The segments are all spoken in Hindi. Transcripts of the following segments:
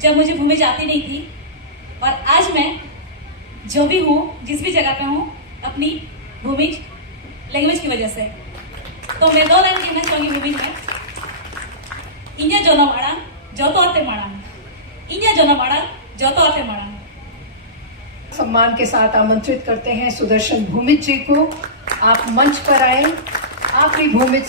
जब मुझे भूमिज आती नहीं थी, और आज मैं जो भी हूँ, जिस भी जगह पे हूँ, अपनी भूमिज लैंग्वेज की वजह से। तो मैं 2 लाइन कहना चाहूंगी भूमिज में। इन्या जनम आड़ांग जोतो आते माड़ांग, इन्या जनम आड़ांग जोतो आते माड़ांग। सम्मान के साथ आमंत्रित करते हैं सुदर्शन भूमिज जी को। आप मंच पर आए। आप भी भूमिज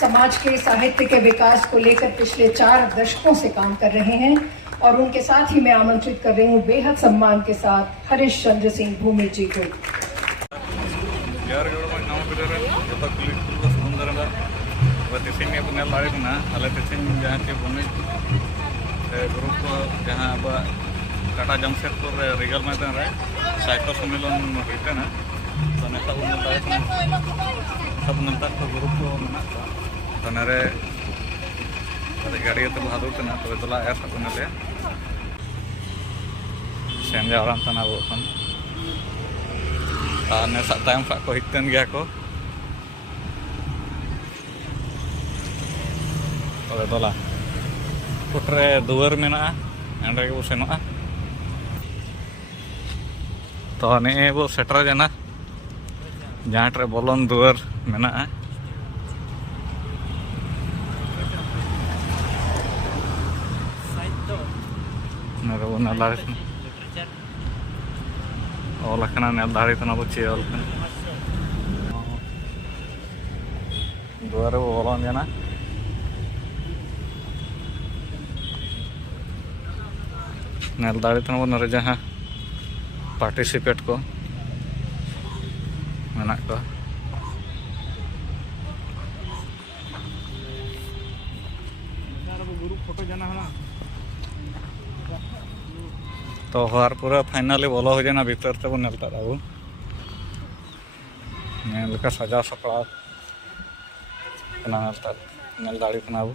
समाज के साहित्य के विकास को लेकर पिछले 4 दशकों से काम कर रहे हैं, और उनके साथ ही मैं आमंत्रित कर रही हूँ बेहद सम्मान के साथ हरीश चंद्र सिंह भूमिज जी को। टाटा जमशेदपुर रिगल मैदान रे साहित्य सम्मेलन होते ना, तो नेता सब नेता को ग्रुप को मेना तो नारे गाड़ी तो भादुतना तो दला एर तकनले सेन जावरान तना वो खन आ ने सातायम सा को हितन गया को तो दला पुटरे दुवर मेना एंडे को सेनोआ तो ने वो सेटर जाना जहाँ टे बोलन दुआर मेना ऑल दाड़ी तो चे ऑल दुआर वो बोलन जाना नेल दाड़ी तो नरे जहाँ पार्टिसिपेट को मेना को तो हर पूरा फाइनली बोलो हो जाना भीतर तब नेलता अब नेल का सजा सपड़ा नेलता नेल दाड़ी अब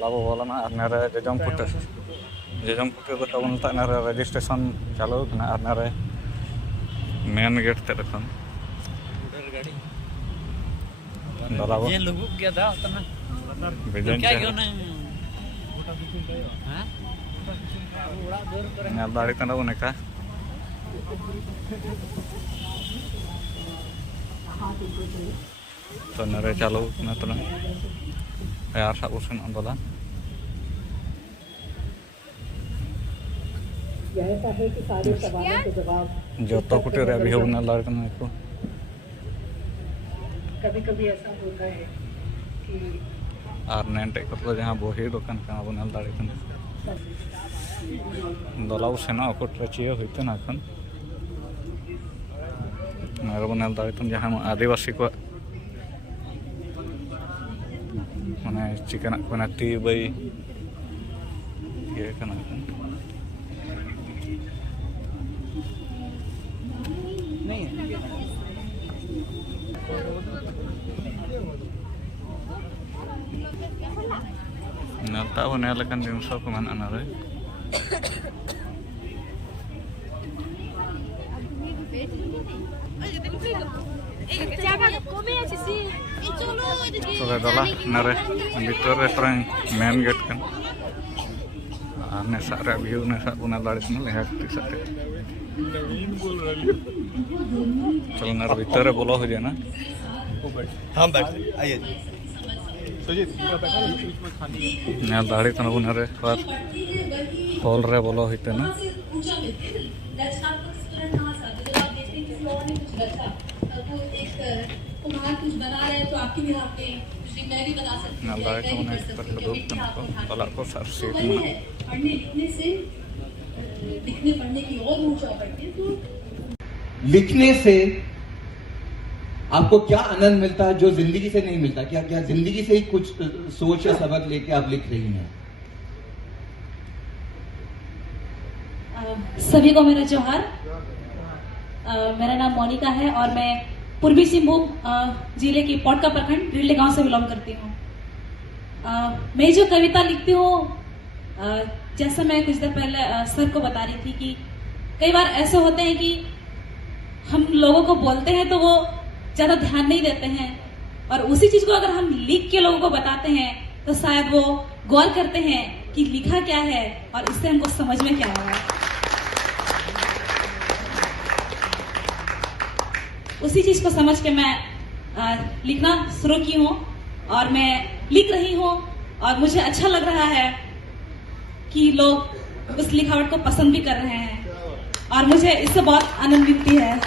लाबो बोलना अरनेरे जजम पुटे तो कबनता नरे रजिस्ट्रेशन चालू ना अरनेरे मेन गेट ते रखन दलाबो ये लोग गया था उतना क्या क्यों नहीं हां उड़ा दूर करे ना दाड़ी तना बने का तो नरे चालू ना तो यार सब उसन अंदोला ऐसा है कि सारे सवालों के जवाब जो तो कुटे रे अभी होना लड़का ना को कभी-कभी ऐसा होता है कि आर नेंटे को जहां बोही दुकान का बना लड़का कन दलाउ सेना कुटे चियो होते ना कन मारो बना लड़का जहां आदिवासी को माने चिकन को ती बई ये कना नहीं नलता बने लकन दिन सब को मन अनरे तो दला नरे भीतर रे फ्रंट मेन गेट कन आने सारे व्यू ने सब बना लड़कन ले हकती सते चल नरे भीतर रे बोलो हो जाए ना हां बैठ आइए ना दाढ़ी तो नबुन रे पर हॉल रे बोलो होते ना कुछ बना रहे तो आपकी भी हाथ में मैं भी बता सकती हूँ। दाढ़ी तो उन्हें पर कदूर को वाला को सर से पढ़ने लिखने से लिखने पढ़ने की और ऊंचा बढ़ती है। तो लिखने से आपको क्या आनंद मिलता है जो जिंदगी से नहीं मिलता? क्या क्या जिंदगी से ही कुछ सोच या सबक लेके आप लिख रही हैं? सभी को मेरा जोहार। मेरा नाम मोनिका है और मैं पूर्वी सिंहभूम जिले के पौटका प्रखंड रिले गांव से बिलोंग करती हूँ। मैं जो कविता लिखती हूँ, जैसा मैं कुछ देर पहले सर को बता रही थी कि कई बार ऐसे होते हैं कि हम लोगों को बोलते हैं तो वो ज्यादा ध्यान नहीं देते हैं, और उसी चीज को अगर हम लिख के लोगों को बताते हैं तो शायद वो गौर करते हैं कि लिखा क्या है और इससे हमको समझ में क्या आया। उसी चीज को समझ के मैं लिखना शुरू की हूँ और मैं लिख रही हूँ और मुझे अच्छा लग रहा है कि लोग उस लिखावट को पसंद भी कर रहे हैं और मुझे इससे बहुत आनंद मिलती है।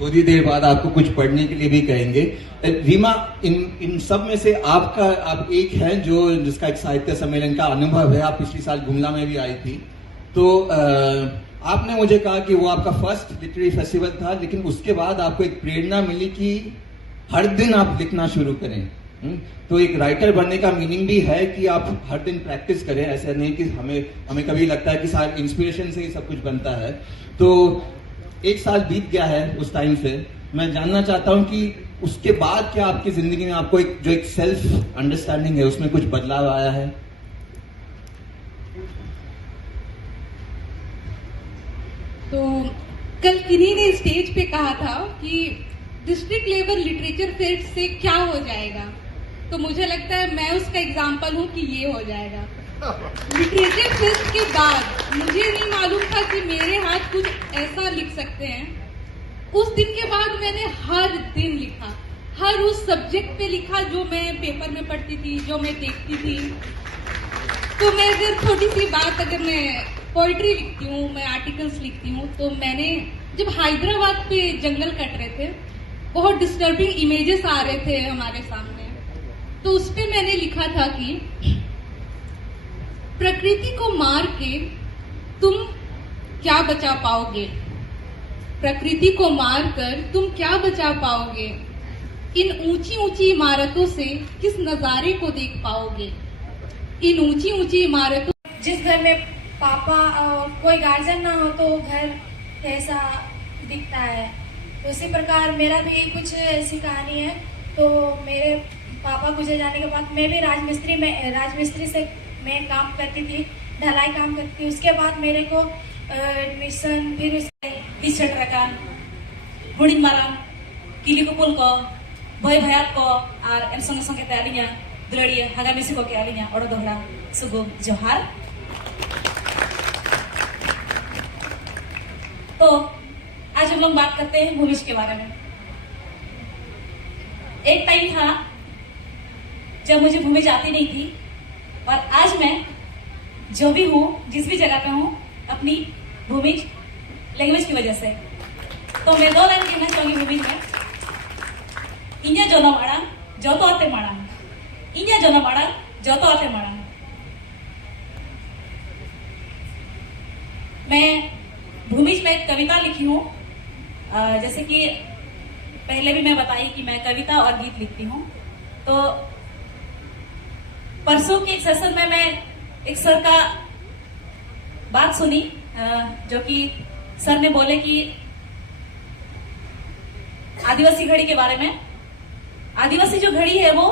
थोड़ी देर बाद आपको कुछ पढ़ने के लिए भी कहेंगे। रीमा, इन सब में से आप एक हैं जिसका एक साहित्य सम्मेलन का अनुभव है। आप पिछले साल गुमला में भी आई थी, तो आपने मुझे कहा कि वो आपका फर्स्ट लिटरेरी फेस्टिवल था, लेकिन उसके बाद आपको एक प्रेरणा मिली कि हर दिन आप लिखना शुरू करें। तो एक राइटर बनने का मीनिंग भी है कि आप हर दिन प्रैक्टिस करें। ऐसा नहीं कि हमें कभी लगता है कि सारे इंस्पिरेशन से ही सब कुछ बनता है। तो एक साल बीत गया है उस टाइम से। मैं जानना चाहता हूं कि उसके बाद क्या आपकी जिंदगी में आपको एक सेल्फ अंडरस्टैंडिंग है उसमें कुछ बदलाव आया है? तो कल किन्हीं ने स्टेज पे कहा था कि डिस्ट्रिक्ट लेवल लिटरेचर फेस्ट से क्या हो जाएगा, तो मुझे लगता है मैं उसका एग्जाम्पल हूँ कि ये हो जाएगा। लिटरेचर फेस्ट के बाद मुझे नहीं मालूम था कि मेरे हाथ कुछ ऐसा लिख सकते हैं। उस दिन के बाद मैंने हर दिन लिखा, हर उस सब्जेक्ट पे लिखा जो मैं पेपर में पढ़ती थी, जो मैं देखती थी। तो मैं अगर छोटी सी बात, अगर मैं पोइट्री लिखती हूँ, मैं आर्टिकल्स लिखती हूँ, तो मैंने जब हैदराबाद पे जंगल कट रहे थे, बहुत डिस्टर्बिंग इमेजेस आ रहे थे हमारे सामने, तो उस पे मैंने लिखा था कि प्रकृति को मार के तुम क्या बचा पाओगे, प्रकृति को मार कर तुम क्या बचा पाओगे, इन ऊंची ऊंची इमारतों से किस नजारे को देख पाओगे, इन ऊंची ऊंची इमारतों। जिस घर में पापा और कोई गार्जियन ना हो तो घर कैसा दिखता है, तो उसी प्रकार मेरा भी कुछ ऐसी कहानी है। तो मेरे पापा गुजर जाने के बाद मैं भी राजमिस्त्री से मैं काम करती थी, ढलाई काम करती थी। उसके बाद मेरे को एडमिशन फिर दिसटराkan huding marang kili kupul ko boy bhayat ko ar em songe songe te alinya duladiya hagamisi ko ke alinya odo dohra sugum johar। तो आज हम लोग बात करते हैं भूमिज के बारे में। एक टाइम था जब मुझे भूमिज आती नहीं थी और आज मैं जो भी हूँ, जिस भी जगह पे हूँ, अपनी भूमिज लैंग्वेज की वजह से। तो मैं 2 लाइन कहना चाहूंगी भूमिज में। इन्या जोनो माड़ा जो तो आते माड़ा, इन्या जोनो माड़ा जो तो आते माड़ा। मैं भूमिज में एक कविता लिखी हूँ। जैसे कि पहले भी मैं बताई कि मैं कविता और गीत लिखती हूँ। तो परसों के एक सेशन में मैं एक सर का बात सुनी, जो कि सर ने बोले कि आदिवासी घड़ी के बारे में। आदिवासी जो घड़ी है वो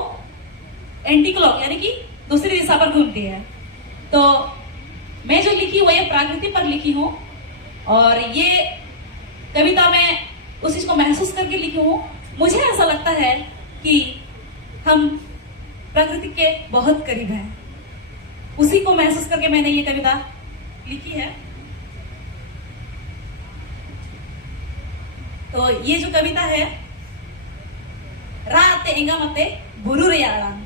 एंटी क्लॉक यानी कि दूसरी दिशा पर घूमती है। तो मैं जो लिखी वो ये प्रकृति पर लिखी हूँ और ये कविता में उस चीज को महसूस करके लिखी हूँ। मुझे ऐसा लगता है कि हम प्रकृति के बहुत करीब हैं, उसी को महसूस करके मैंने ये कविता लिखी है। तो ये जो कविता है, राते एंगा मते बुरु रे आड़ांग।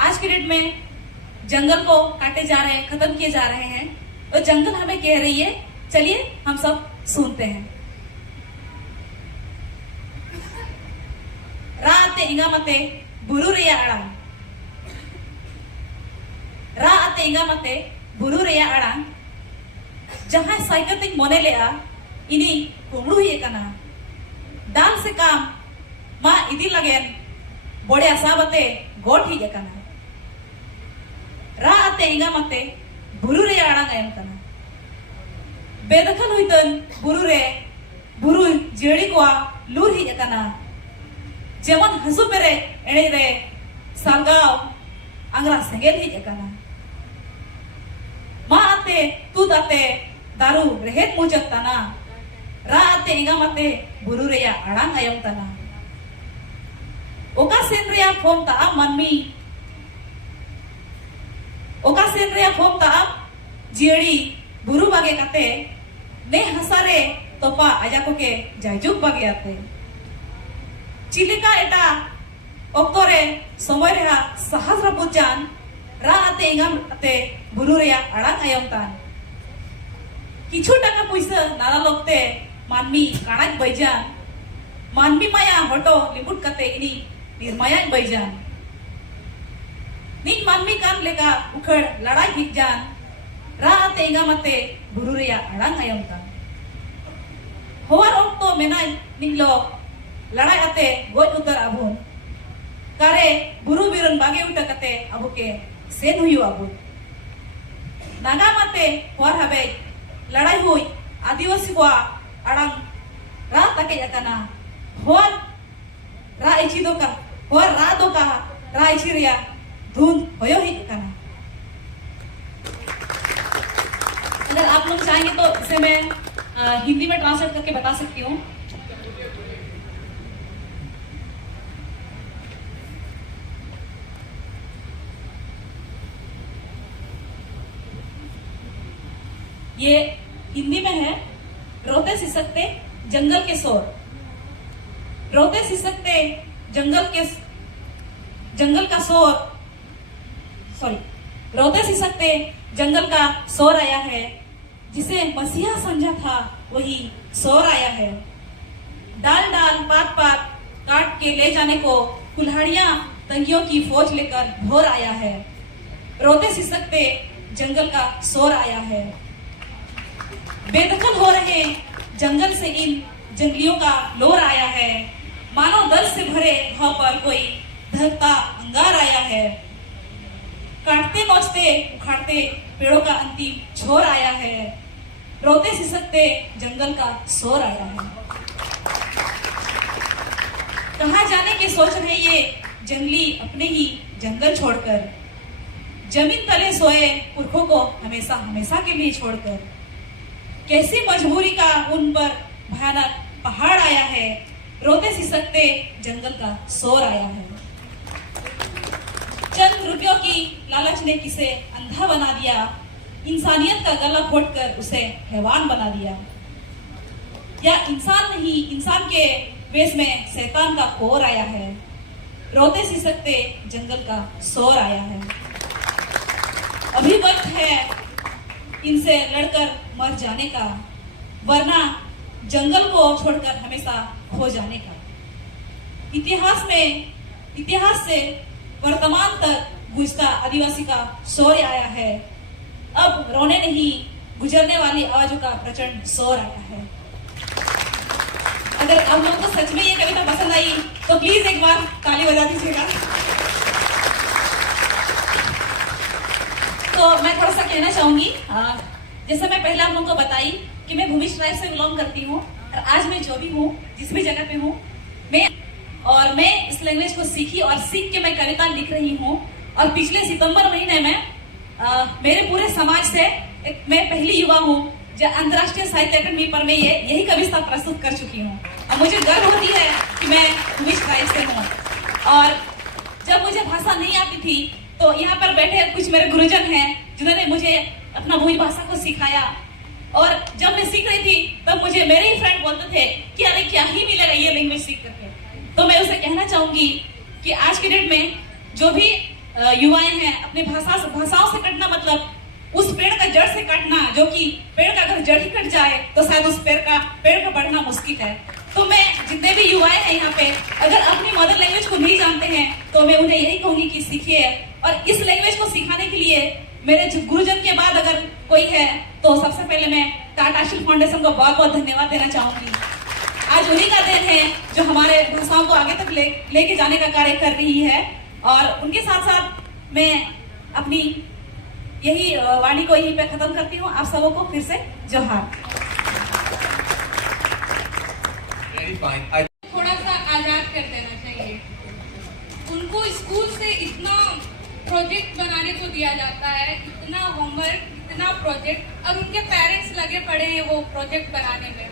आज के डेट में जंगल को काटे जा रहे हैं, खत्म किए जा रहे हैं, तो जंगल हमें कह रही है, चलिए हम सब सुनते हैं। राते एंगा मते बुरु रे आड़ांग, राते एंगा मते बुरु रे आड़ांग। जहां साइकेटिक मोने लेआ इनी कुमड़ू ही कना दाल से काम मा इदी लगेन बड़े आसाबते गोठ ही कना। राते एंगा मते बुरु रे आड़ांग एम कना। बेदखल हुईतन बुरु जेड़ी को लूर ही कना। जेमन हसु पेरे एड़े रे सालगाव अंगरा सेंगेल ही कना। मा आते तू दाते दारू रहेत मुजत तना। रात आते एंगा मते बुरु रेया अड़ांग आयम तना ओका सेन रेया फोम ता मनमी ओका सेन रेया फोम ता जियड़ी बुरु बागे कते ने हसारे तोपा आजा को के जायजुक बागे आते चिलिका एटा ओक्तोरे समय रेहा सहस्र बुजान रा आते एंगाम आते बुरु रेया अड़ांग आयम तान किछु टाका पैसा नाला लोकते मानमी काणाक बैजान मानमी माया हटो लिमुट कते इनी निर्माया बैजान निन मानमी कान लेका उखड़ लड़ाई हिजान रा आते एंगाम आते बुरु रेया अड़ांग आयम तान होवार ओक्तो मेनाय निलो लड़ाई आते गोज उतर आबुन कारे बुरु बिरन बागे उठा कते अबु के सेन हुयु अबु नागा माते होर हबे लड़ाई हुई आदिवासी को अड़ंग रा तके यकना होर रा इची दो का होर रा दो का रा इची रिया धुन होयो ही कना अगर आप लोग चाहेंगे तो इसे मैं हिंदी में ट्रांसलेट करके बता सकती हूँ ये हिंदी में है। रोते सिसकते जंगल के शोर, रोते सिसकते जंगल का शोर, सॉरी, रोते सिसकते जंगल का शोर आया है, जिसे मसीहा समझा था वही शोर आया है। डाल डाल पात पात काट के ले जाने को कुल्हाड़ियां तंगियों की फौज लेकर भोर आया है। रोते सिसकते जंगल का शोर आया है। बेदखल हो रहे जंगल से इन जंगलियों का लोर आया है। मानो दर्द से भरे घाव पर कोई धकता अंगार आया है। काटते नोचते उखाड़ते पेड़ों का अंतिम छोर आया है। रोते सिसकते जंगल का शोर आया है। कहाँ जाने के सोच रहे ये जंगली अपने ही जंगल छोड़कर, जमीन तले सोए पुरखों को हमेशा हमेशा के लिए छोड़कर। कैसी मजबूरी का उन पर भयानक पहाड़ आया है। रोते सिसकते जंगल का शोर आया है। चंद रुपयों की लालच ने किसे अंधा बना दिया, इंसानियत का गला घोटकर उसे हैवान बना दिया। या इंसान नहीं, इंसान के वेश में शैतान का खोर आया है। रोते सिसकते जंगल का शोर आया है। अभी वक्त है इनसे लड़कर मर जाने का, वरना जंगल को छोड़कर हमेशा खो जाने का। इतिहास से वर्तमान तक गूंजता आदिवासी का शोर आया है। अब रोने नहीं, गुजरने वाली आवाजों का प्रचंड शोर आया है। अगर आप लोगों को सच में ये कविता पसंद आई तो प्लीज एक बार ताली बजा दीजिएगा। तो मैं थोड़ा सा कहना चाहूंगी, जैसे मैं पहले आप लोगों को बताई कि मैं भूमिज ट्राइब से बिलोंग करती हूँ और आज मैं जो भी हूँ, जिस भी जगह पे हूँ, मैं इस लैंग्वेज को सीखी और सीख के मैं कविता लिख रही हूँ। और पिछले सितंबर महीने में मेरे पूरे समाज से मैं पहली युवा हूँ जो अंतर्राष्ट्रीय साहित्य अकादमी पर मैं यही कविता प्रस्तुत कर चुकी हूँ। और मुझे गर्व होती है कि मैं भूमिज ट्राइब से हूँ। और जब मुझे भाषा नहीं आती थी तो यहाँ पर बैठे कुछ मेरे गुरुजन हैं जिन्होंने मुझे अपना भूमि भाषा को सिखाया। और जब मैं सीख रही थी तब मुझे मेरे ही फ्रेंड बोलते थे कि अरे क्या ही मिलेगा ये लैंग्वेज सीख करके। तो मैं उसे कहना चाहूंगी कि आज के डेट में जो भी युवाएं हैं, अपने भाषाओं से कटना मतलब उस पेड़ का जड़ से काटना, जो कि पेड़ का अगर जड़ ही कट जाए तो शायद उस पेड़ का बढ़ना मुश्किल है। तो मैं जितने भी युवाएं हैं यहाँ पे, अगर अपनी मदर लैंग्वेज को नहीं जानते हैं तो मैं उन्हें यही कहूंगी कि सीखिए। और इस लैंग्वेज को सिखाने के लिए मेरे गुरुजन के बाद अगर कोई है तो सबसे पहले मैं टाटा स्टील फाउंडेशन को बहुत बहुत धन्यवाद देना चाहूंगी। आज उन्हीं का दिन है जो हमारे भाषाओं को आगे तक लेके जाने का कार्य कर रही है। और उनके साथ साथ मैं अपनी यही वाणी को यहीं पे खत्म करती हूँ। आप सबों को फिर से जोहार। थोड़ा सा आजाद कर देना चाहिए उनको। स्कूल से इतना प्रोजेक्ट बनाने को दिया जाता है, इतना होमवर्क, इतना प्रोजेक्ट, और उनके पेरेंट्स लगे पड़े हैं वो प्रोजेक्ट बनाने में।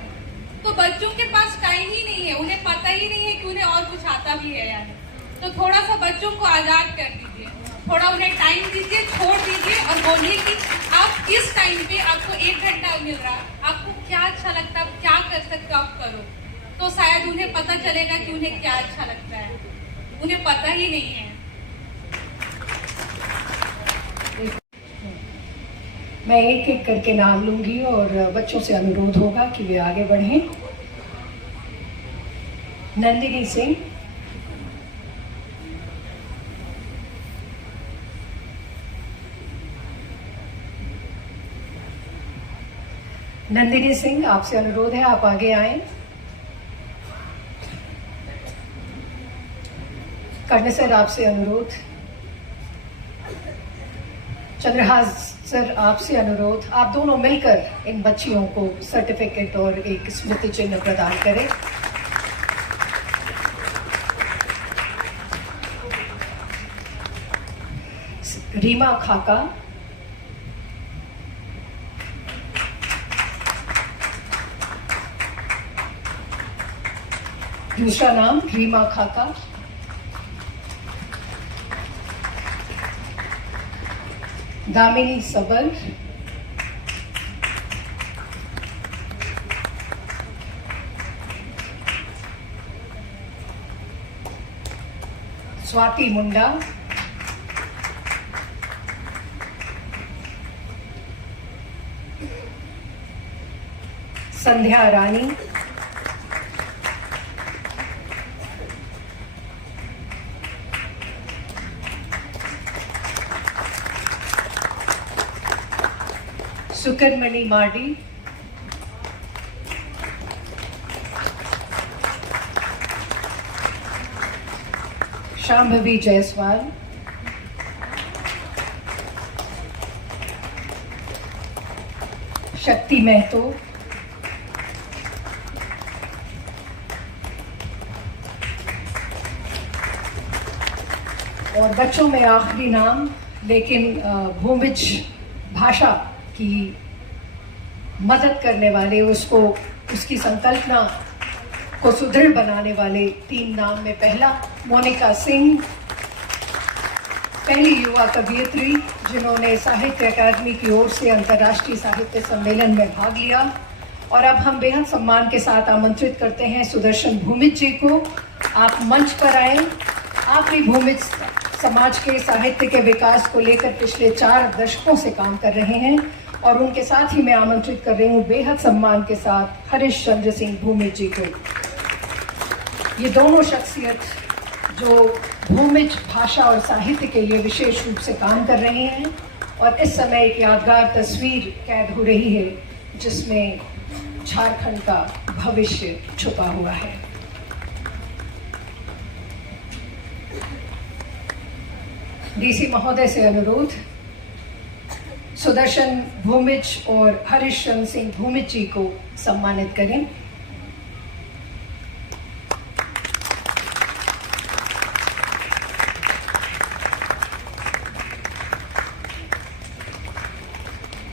तो बच्चों के पास टाइम ही नहीं है, उन्हें पता ही नहीं है कि उन्हें और कुछ आता भी है या नहीं। तो थोड़ा सा बच्चों को आजाद कर दीजिए, थोड़ा उन्हें टाइम दीजिए, छोड़ दीजिए और बोलिए कि आप इस टाइम पे आपको 1 घंटा मिल रहा है, आपको क्या अच्छा लगता है, आप क्या कर सकते हो आप करो। तो शायद उन्हें पता चलेगा कि उन्हें क्या अच्छा लगता है, उन्हें पता ही नहीं है। मैं एक एक करके नाम लूंगी और बच्चों से अनुरोध होगा कि वे आगे बढ़ें। नंदिनी सिंह, नंदिनी सिंह, आपसे अनुरोध है आप आगे आएं। कर्ण सर, आपसे अनुरोध। चंद्रहास सर, आपसे अनुरोध, आप दोनों मिलकर इन बच्चियों को सर्टिफिकेट और एक स्मृति चिन्ह प्रदान करें। रीमा खाका, दूसरा नाम रीमा खाका। दामिनी सबर, स्वाति मुंडा, संध्या रानी, सुकरमणि मार्डी, शांभवी जायसवाल, शक्ति महतो, और बच्चों में आखिरी नाम लेकिन भूमिज भाषा की मदद करने वाले, उसको उसकी संकल्पना को सुदृढ़ बनाने वाले 3 नाम में पहला मोनिका सिंह, पहली युवा कवयित्री जिन्होंने साहित्य अकादमी की ओर से अंतर्राष्ट्रीय साहित्य सम्मेलन में भाग लिया। और अब हम बेहद सम्मान के साथ आमंत्रित करते हैं सुदर्शन भूमिज जी को। आप मंच पर आए। आप भी भूमिज समाज के साहित्य के विकास को लेकर पिछले 4 दशकों से काम कर रहे हैं और उनके साथ ही मैं आमंत्रित कर रही हूँ बेहद सम्मान के साथ हरीश चंद्र सिंह भूमिज जी को। ये दोनों शख्सियत जो भूमिज भाषा और साहित्य के लिए विशेष रूप से काम कर रहे हैं और इस समय एक यादगार तस्वीर कैद हो रही है जिसमें झारखंड का भविष्य छुपा हुआ है। डीसी महोदय से अनुरोध, सुदर्शन भूमिज और हरीश चंद्र सिंह भूमिज जी को सम्मानित करें।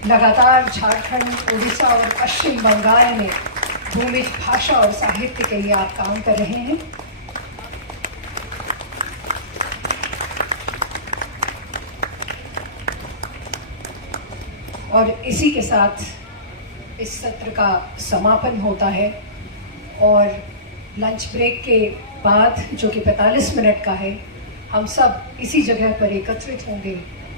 लगातार झारखंड, उड़ीसा और पश्चिम बंगाल में भूमिज भाषा और साहित्य के लिए आप काम कर रहे हैं। और इसी के साथ इस सत्र का समापन होता है और लंच ब्रेक के बाद जो कि 45 मिनट का है, हम सब इसी जगह पर एकत्रित होंगे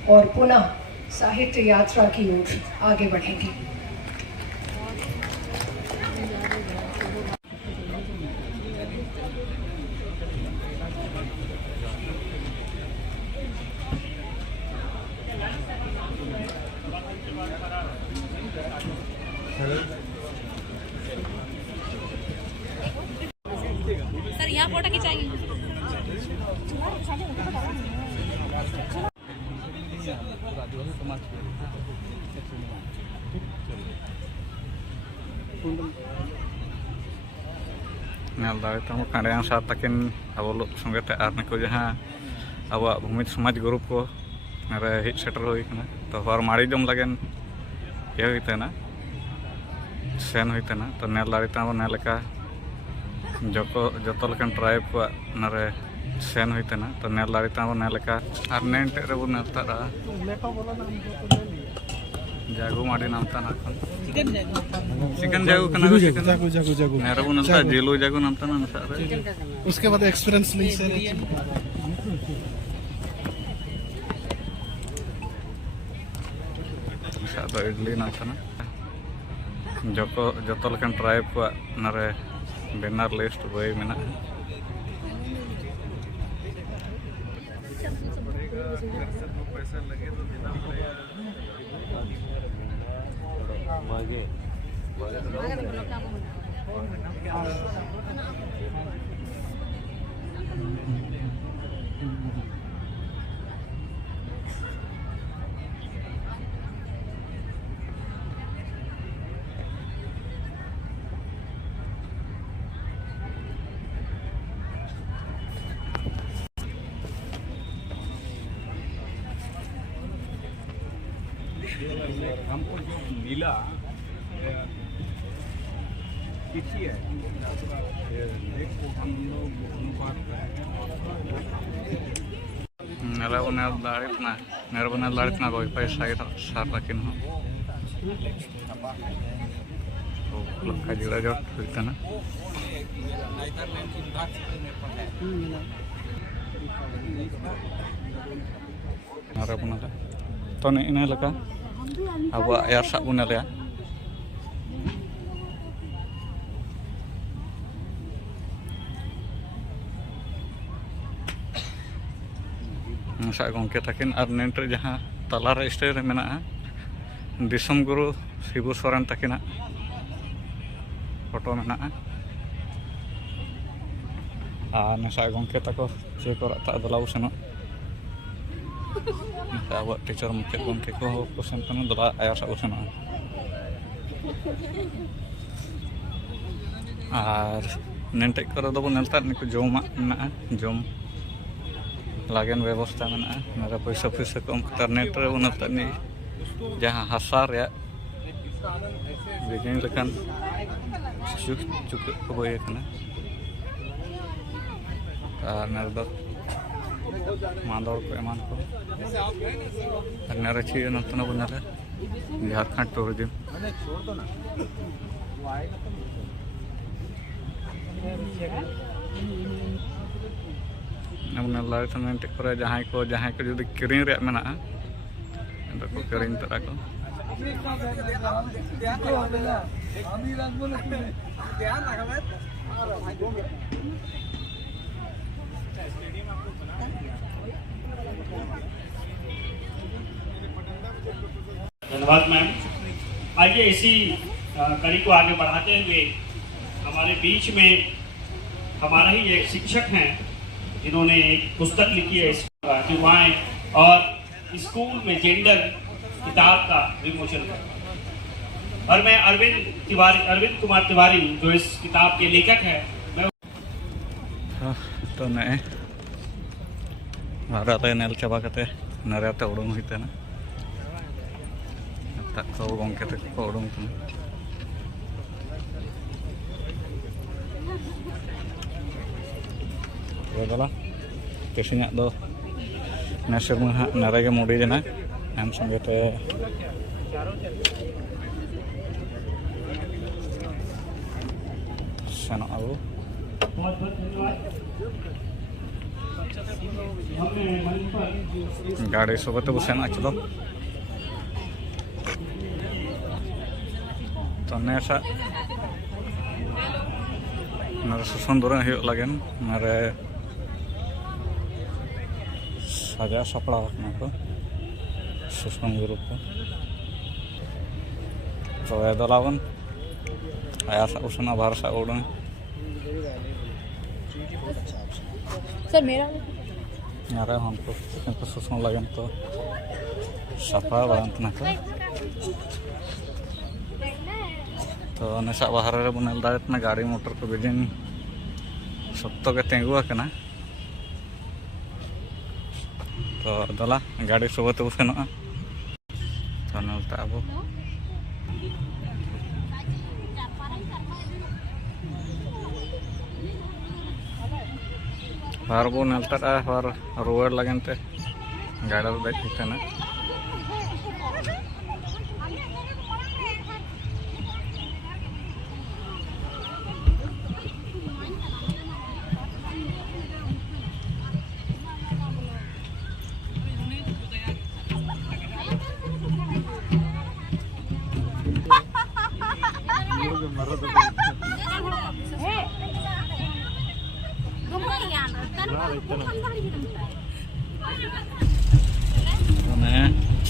और पुनः साहित्य यात्रा की ओर आगे बढ़ेंगे। सर यहाँ फोटो खिंचाएंगे। कड़ियान साथ तकिन अब संगे आरको जहाँ अब भूमिज समाज ग्रुप को हेज सेटर हुई तो हर माड़ी जम लगे ये होना सेन होइतना तो नेल दाड़ेता बो नेलका जतो लेकन ट्राइब को नारे सेन होइतना तो नेल दाड़ेता बो नेलका आर नेंटे रे बो नेलता जागू माडी नामता ना चिकन जागू कना जागू नेरे बो नेलता जेलो जागू नामता ना सारे उसके बाद एक्सपीरियंस लिंक से सादो इडली नामता ना जतो लेकन ट्राइब को नारे बेनार लिस्ट बई मेना हमको जो मिला किसी है देखो हम लोग अनुवाद नेरबना लाड़ितना कोई पैसा सार रखिन हो लखा जिला जो होइतना नेरबना तो ने ina leka abo ayar sak buna ya सा गंके तकिन और नेंटर जहाँ तलार स्टेज मेना दिसम गुरु शिबू सोरेन तकिना फोटो मेना और नशा गंके तको चे को रता दलाव सेनो अब टीचर मुख्य गंके को सेन तनो दला आया सा सेनो और नेंटे को दो नेलता निको जोमा मेना जोम लागेन व्यवस्था में मेरा पैसा पैसा कम नेट रे उनता नहीं जहाँ हसा रे बिगिन लेकिन चुक चुक बोए कना नर दो मांदोड़ को एमान को नरे छी नतन बनरे झारखंड टूरिज्म लाइट को जहाँ को जो किरिंग रे मेना को किरिंग तरा को धन्यवाद मैम। आइए इसी कड़ी को आगे बढ़ाते हुए हमारे बीच में हमारा ही एक शिक्षक हैं जिन्होंने एक पुस्तक लिखी है युवाएं और स्कूल में जेंडर किताब का विमोचन कर और मैं अरविंद कुमार तिवारी जो इस किताब के लेखक हैं मैं तो नए भारत नेल चाबा कते नरेते उडुंग होइते ना तक को गंके तक को उडुंग तन बोला किसिना दो नसर में नरेगे मुड़ी जना एम संगेते सनो आबो गाड़ी सोबत बसेन आचलो तो नेसा नरे सुसंदर लगेन नरे साजा सपड़ा को सुसन ग्रुप को तो दलावन आया उसना बाहर सा उड़ सर मेरा यारे हमको सुसन लगेन तो सपा बांतना को तो नशा बाहर रे बनल दाड़ेतना गाड़ी मोटर को बेजिन सत्तो के तेंगुआ कना तो दला गाड़ी सोबत बसेनो तो नलता अब और वो नलता और रुआर लगनते गाड़ा देख सकते ना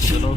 चलो